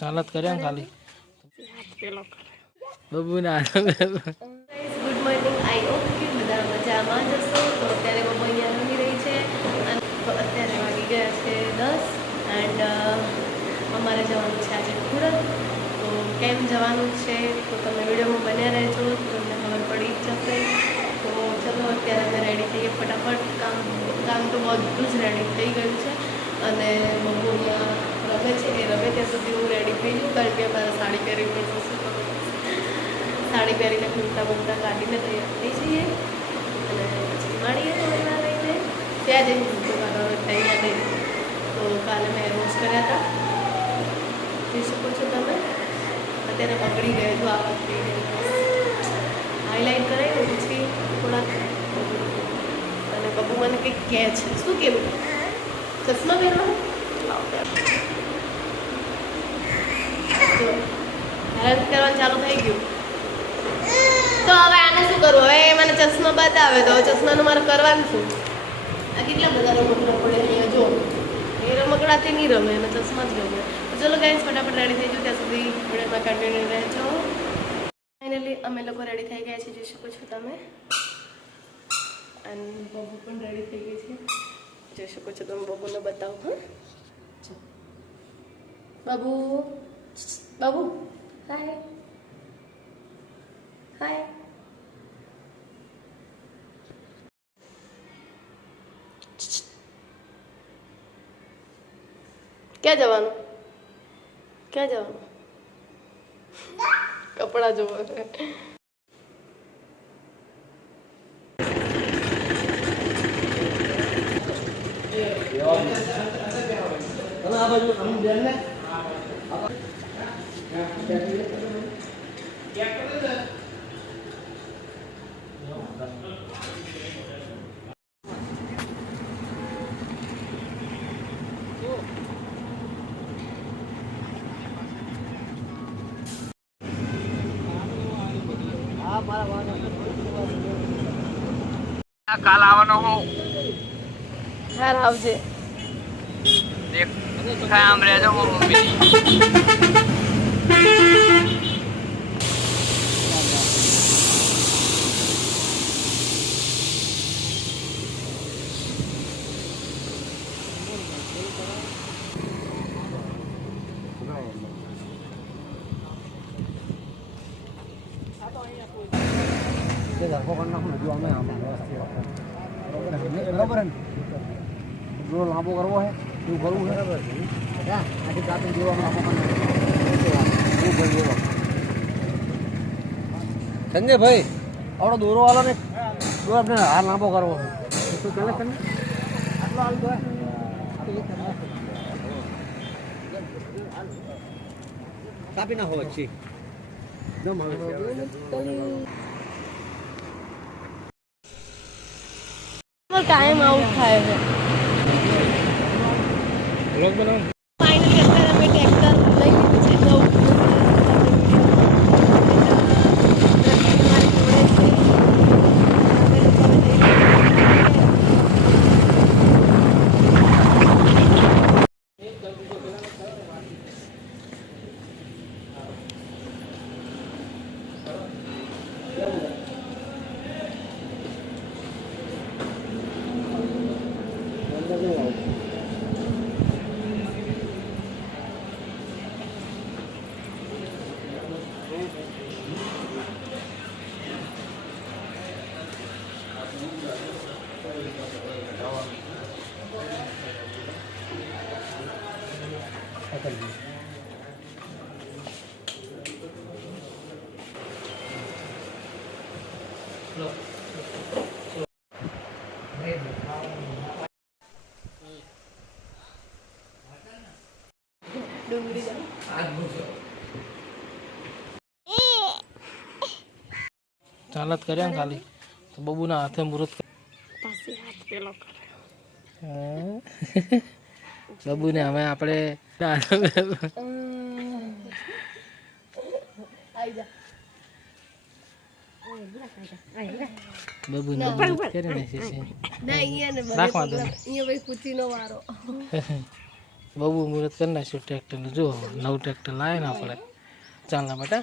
ચાલત કર્યા ખાલી. બબુ ના ગુડ મોર્નિંગ આઈ હોપ કે બધા મજામાં જશો તો અત્યારે બબુ અહીંયા રમી રહી છે. અને અત્યારે વાગી ગયા છે દસ. એન્ડ અમારે જવાનું છે આજે સુરત તો કેમ જવાનું છે? તો તમે વિડીયોમાં બન્યા રહેજો તો તમને ખબર પડી જ જશે તો ચલો અત્યારે અમે રેડી થઈએ ફટાફટ કામ કામ તો બધું જ રેડી થઈ ગયું છે અને બબુ અહીંયા રમે છે એ રમે ત્યાં સુધી હું રેડી થઈ જઉં કારણ કે મારે સાડી પહેરવી પડશે શું કરું સાડી પહેરીને કુર્તા બુર્તા કાઢીને તૈયાર થઈ જઈએ. અને પછી મળીએ થોડી લઈને ત્યાં જઈને કુર્તો કાઢવાનો તૈયાર થઈ તો કાલે મેં એરોસ કર્યા હતા. જોઈ શકો છો તમે. અત્યારે પકડી ગયો તો આ વખતે. હાઈલાઇટ કરાવી પછી થોડાક અને બબુ મને કંઈક કહે છે. શું કેવું ચશ્મા પહેરવા જો હેલ્પ કરવાનું ચાલુ થઈ ગયું. તો હવે આને શું કરવું હવે મને ચશ્મા બતાવે તો ચશ્માનું મારે કરવાનું શું? આ કેટલા બધા રમકડા પડે અહીંયા? જો, એ રમકડાથી નહીં રમે, એને ચશ્મા જ રમે. ચલો ગાઈસ ફટાફટ રેડી થઈ જાઉં ત્યાં સુધી વિડીયોમાં કન્ટિન્યુ રહેજો. ફાઇનલી અમે લોકો રેડી થઈ ગયા છે જોઈ શકો છો તમે. અને બબુ પણ રેડી થઈ ગઈ છે. જોઈ શકો છો તમે બબુને બતાવો, હા. બાબુ બાબુ. હાય હાય ક્યાં જવાનું ક્યાં જવાનું કપડાં જોવા કાલ આવવાનો હું. હાર આવજે. દેખ આમ રહેજો હું મમ્મી. બરાબર ને લાંબો કરવો છે એવું કરવું છે આથી કાપી દેવામાં સંજયભાઈ આવડો દોરો વાળો ને દોરો આપણે હાર લાંબો કરવો તો કાપી નાખો પછી કાયમ આવું થાય છે બ્લોગ બનાવો ફાઇનલી અત્યારે અમે ટ્રેક્ટર લઈ લીધું છે તો ડુંગળી જાઓ. ચાલત કર્યા ને ખાલી તો બબુના હાથે મુહૂર્ત પાસે હાથ પેલો કરે બબુને હવે આપણે બબુને વારો. બબુ મુહૂર્ત કરી નાખ્યું ટ્રેક્ટરનું. જો નવું ટ્રેક્ટર લાવે ને આપણે. ચાલના બેટા.